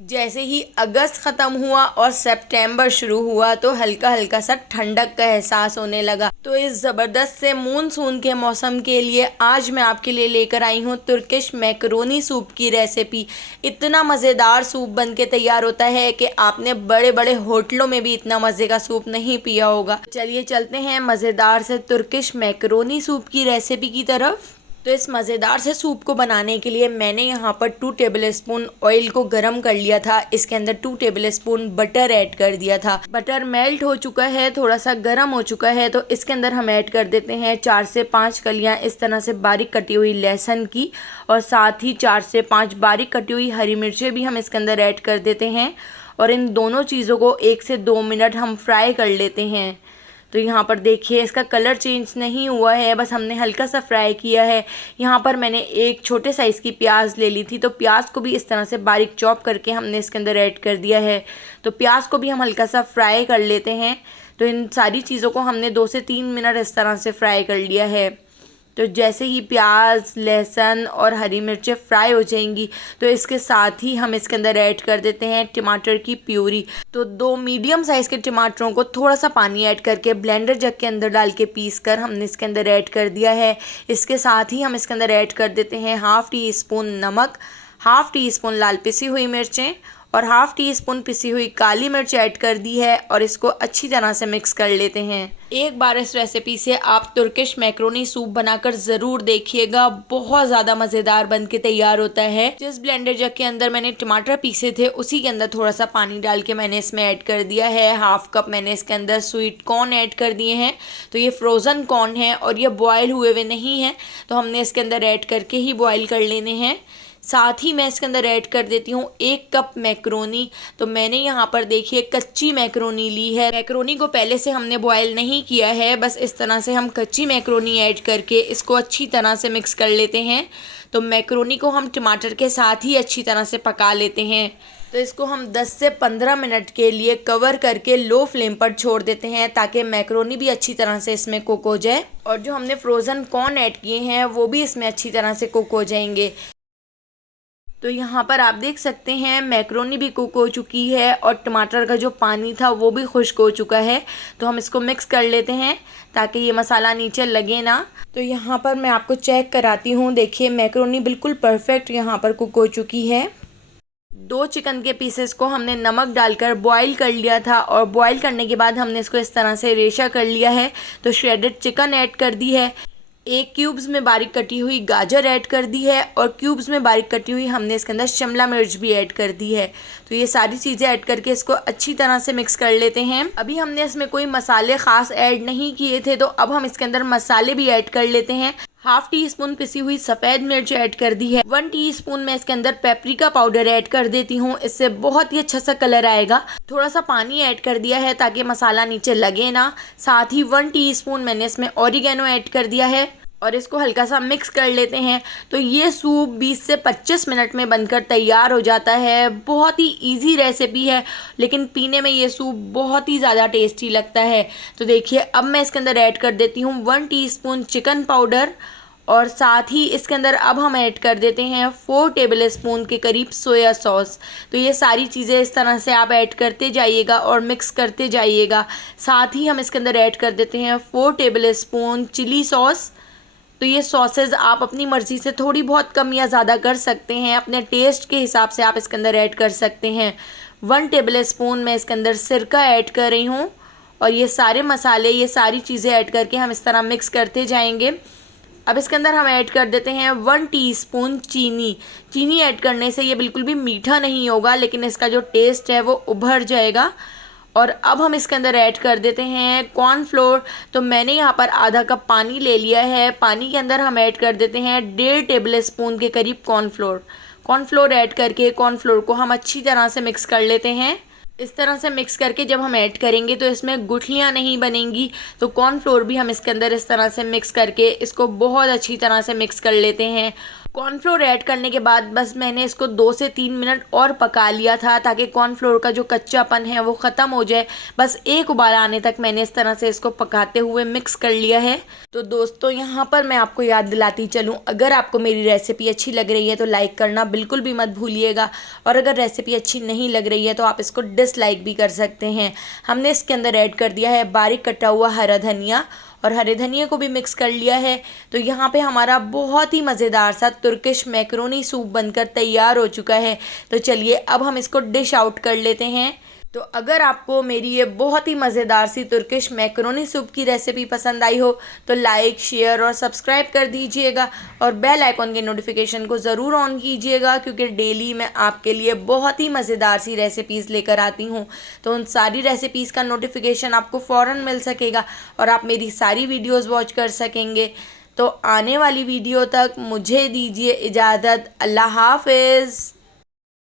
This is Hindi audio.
जैसे ही अगस्त ख़त्म हुआ और सितंबर शुरू हुआ तो हल्का हल्का सा ठंडक का एहसास होने लगा। तो इस ज़बरदस्त से मूनसून के मौसम के लिए आज मैं आपके लिए लेकर आई हूँ तुर्किश मैकरोनी सूप की रेसिपी। इतना मज़ेदार सूप बन के तैयार होता है कि आपने बड़े बड़े होटलों में भी इतना मज़े का सूप नहीं पिया होगा। चलिए चलते हैं मज़ेदार से तुर्किश मैकरोनी सूप की रेसिपी की तरफ। तो इस मज़ेदार से सूप को बनाने के लिए मैंने यहाँ पर 2 टेबल स्पून ऑयल को गरम कर लिया था। इसके अंदर 2 टेबल स्पून बटर ऐड कर दिया था। बटर मेल्ट हो चुका है, थोड़ा सा गरम हो चुका है, तो इसके अंदर हम ऐड कर देते हैं 4 से 5 कलियाँ इस तरह से बारीक कटी हुई लहसुन की, और साथ ही 4 से 5 बारीक कटी हुई हरी मिर्चें भी हम इसके अंदर ऐड कर देते हैं। और इन दोनों चीज़ों को 1 से 2 मिनट हम फ्राई कर लेते हैं। तो यहाँ पर देखिए इसका कलर चेंज नहीं हुआ है, बस हमने हल्का सा फ्राई किया है। यहाँ पर मैंने एक छोटे साइज़ की प्याज ले ली थी, तो प्याज को भी इस तरह से बारीक चॉप करके हमने इसके अंदर ऐड कर दिया है। तो प्याज को भी हम हल्का सा फ्राई कर लेते हैं। तो इन सारी चीज़ों को हमने 2 से 3 मिनट इस तरह से फ्राई कर लिया है। तो जैसे ही प्याज, लहसुन और हरी मिर्चें फ्राई हो जाएंगी तो इसके साथ ही हम इसके अंदर ऐड कर देते हैं टमाटर की प्यूरी। तो 2 मीडियम साइज़ के टमाटरों को थोड़ा सा पानी ऐड करके ब्लेंडर जग के अंदर डाल के पीस कर हमने इसके अंदर ऐड कर दिया है। इसके साथ ही हम इसके अंदर ऐड कर देते हैं हाफ़ टी स्पून नमक, हाफ़ टी स्पून लाल पिसी हुई मिर्चें और हाफ़ टी स्पून पिसी हुई काली मिर्च ऐड कर दी है, और इसको अच्छी तरह से मिक्स कर लेते हैं। एक बार इस रेसिपी से आप तुर्किश मैक्रोनी सूप बनाकर ज़रूर देखिएगा, बहुत ज़्यादा मज़ेदार बन के तैयार होता है। जिस ब्लेंडर जग के अंदर मैंने टमाटर पीसे थे उसी के अंदर थोड़ा सा पानी डाल के मैंने इसमें ऐड कर दिया है। हाफ़ कप मैंने इसके अंदर स्वीट कॉर्न ऐड कर दिए हैं। तो ये फ्रोज़न कॉर्न है और ये बॉयल हुए हुए नहीं हैं, तो हमने इसके अंदर ऐड करके ही बॉयल कर लेने हैं। साथ ही मैं इसके अंदर ऐड कर देती हूँ 1 कप मैक्रोनी। तो मैंने यहाँ पर देखिए कच्ची मैक्रोनी ली है। मैक्रोनी को पहले से हमने बॉयल नहीं किया है, बस इस तरह से हम कच्ची मैक्रोनी ऐड करके इसको अच्छी तरह से मिक्स कर लेते हैं। तो मैक्रोनी को हम टमाटर के साथ ही अच्छी तरह से पका लेते हैं। तो इसको हम 10 से 15 मिनट के लिए कवर करके लो फ्लेम पर छोड़ देते हैं ताकि मैक्रोनी भी अच्छी तरह से इसमें कुक हो जाए, और जो हमने फ्रोज़न कॉर्न ऐड किए हैं वो भी इसमें अच्छी तरह से कुक हो जाएंगे। तो यहाँ पर आप देख सकते हैं मैक्रोनी भी कुक हो चुकी है और टमाटर का जो पानी था वो भी खुश्क हो चुका है। तो हम इसको मिक्स कर लेते हैं ताकि ये मसाला नीचे लगे ना। तो यहाँ पर मैं आपको चेक कराती हूँ, देखिए मैक्रोनी बिल्कुल परफेक्ट यहाँ पर कुक हो चुकी है। 2 चिकन के पीसेस को हमने नमक डालकर बॉईल कर लिया था, और बॉईल करने के बाद हमने इसको इस तरह से रेशा कर लिया है। तो श्रेडेड चिकन ऐड कर दी है, 1 क्यूब्स में बारीक कटी हुई गाजर ऐड कर दी है, और क्यूब्स में बारीक कटी हुई हमने इसके अंदर शिमला मिर्च भी ऐड कर दी है। तो ये सारी चीज़ें ऐड करके इसको अच्छी तरह से मिक्स कर लेते हैं। अभी हमने इसमें कोई मसाले ख़ास ऐड नहीं किए थे, तो अब हम इसके अंदर मसाले भी ऐड कर लेते हैं। हाफ़ टी स्पून पिसी हुई सफ़ेद मिर्च ऐड कर दी है। 1 टीस्पून मैं इसके अंदर पेपरिका पाउडर ऐड कर देती हूँ, इससे बहुत ही अच्छा सा कलर आएगा। थोड़ा सा पानी ऐड कर दिया है ताकि मसाला नीचे लगे ना। साथ ही 1 टीस्पून मैंने इसमें ऑरिगेनो ऐड कर दिया है, और इसको हल्का सा मिक्स कर लेते हैं। तो ये सूप 20 से 25 मिनट में बनकर तैयार हो जाता है। बहुत ही इजी रेसिपी है, लेकिन पीने में ये सूप बहुत ही ज़्यादा टेस्टी लगता है। तो देखिए अब मैं इसके अंदर ऐड कर देती हूँ 1 टीस्पून चिकन पाउडर, और साथ ही इसके अंदर अब हम ऐड कर देते हैं 4 टेबल स्पून के करीब सोया सॉस। तो ये सारी चीज़ें इस तरह से आप ऐड करते जाइएगा और मिक्स करते जाइएगा। साथ ही हम इसके अंदर ऐड कर देते हैं 4 टेबल स्पून चिली सॉस। तो ये सॉसेज आप अपनी मर्ज़ी से थोड़ी बहुत कम या ज़्यादा कर सकते हैं, अपने टेस्ट के हिसाब से आप इसके अंदर ऐड कर सकते हैं। 1 टेबल स्पून मैं इसके अंदर सिरका ऐड कर रही हूँ, और ये सारे मसाले, ये सारी चीज़ें ऐड करके हम इस तरह मिक्स करते जाएंगे। अब इसके अंदर हम ऐड कर देते हैं 1 टीस्पून चीनी। चीनी ऐड करने से ये बिल्कुल भी मीठा नहीं होगा, लेकिन इसका जो टेस्ट है वो उभर जाएगा। और अब हम इसके अंदर ऐड कर देते हैं कॉर्नफ्लोर। तो मैंने यहाँ पर आधा कप पानी ले लिया है। पानी के अंदर हम ऐड कर देते हैं 1.5 टेबल स्पून के करीब कॉर्नफ्लोर ऐड करके कॉर्नफ्लोर को हम अच्छी तरह से मिक्स कर लेते हैं। इस तरह से मिक्स करके जब हम ऐड करेंगे तो इसमें गुठलियाँ नहीं बनेंगी। तो कॉर्नफ्लोर भी हम इसके अंदर इस तरह से मिक्स करके इसको बहुत अच्छी तरह से मिक्स कर लेते हैं। कॉर्नफ्लोर ऐड करने के बाद बस मैंने इसको 2 से 3 मिनट और पका लिया था ताकि कॉर्नफ्लोर का जो कच्चापन है वो ख़त्म हो जाए। बस एक उबाल आने तक मैंने इस तरह से इसको पकाते हुए मिक्स कर लिया है। तो दोस्तों यहाँ पर मैं आपको याद दिलाती चलूँ, अगर आपको मेरी रेसिपी अच्छी लग रही है तो लाइक करना बिल्कुल भी मत भूलिएगा, और अगर रेसिपी अच्छी नहीं लग रही है तो आप इसको डिसलाइक भी कर सकते हैं। हमने इसके अंदर ऐड कर दिया है बारीक कटा हुआ हरा धनिया, और हरे धनिया को भी मिक्स कर लिया है। तो यहाँ पे हमारा बहुत ही मज़ेदार सा तुर्किश मैक्रोनी सूप बनकर तैयार हो चुका है। तो चलिए अब हम इसको डिश आउट कर लेते हैं। तो अगर आपको मेरी ये बहुत ही मज़ेदार सी तुर्किश मैक्रोनी सूप की रेसिपी पसंद आई हो तो लाइक, शेयर और सब्सक्राइब कर दीजिएगा, और बेल आइकॉन के नोटिफिकेशन को ज़रूर ऑन कीजिएगा, क्योंकि डेली मैं आपके लिए बहुत ही मज़ेदार सी रेसिपीज़ लेकर आती हूँ। तो उन सारी रेसिपीज़ का नोटिफिकेशन आपको फ़ौरन मिल सकेगा और आप मेरी सारी वीडियोज़ वॉच कर सकेंगे। तो आने वाली वीडियो तक मुझे दीजिए इजाज़त। अल्लाह हाफ़िज़।